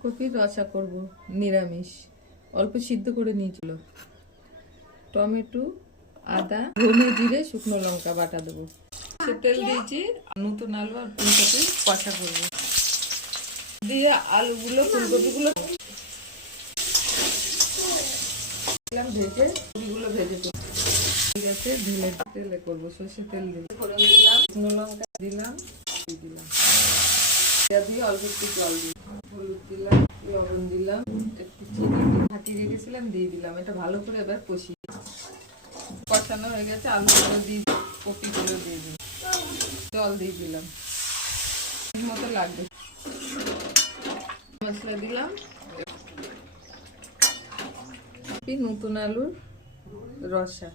ফুলকপির রসা করব নিরামিষ। অল্প সিদ্ধ করে নিয়েছিল। টমেটো, আদা, ধনে, জিরে, শুকনো লঙ্কা বাটা দেবো। তেল দিয়েছি, নতুন আলু আর ফুলকপি কষা করবো দিয়ে আলুগুলো ফুলকপিগুলো ভেজে ফুলগুলো ভেজে গেছে ঢেলে তেলে করবো। সর্ষে তেল দিয়ে দিলাম, শুকনো লঙ্কা দিলাম, দিয়ে অল্প একটু জল দিলাম, হলুদ দিলাম, লবণ দিলাম, একটু চিনি ফাটিয়ে রেখেছিলাম দিয়ে দিলাম। এটা ভালো করে এবার কষি। কষানো হয়ে গেছে, আলুগুলো দিয়ে কপিগুলো দিয়ে দিই, জল দিয়ে দিলাম, মতো লাগবে। মশলা দিলাম, নতুন আলুর রসা।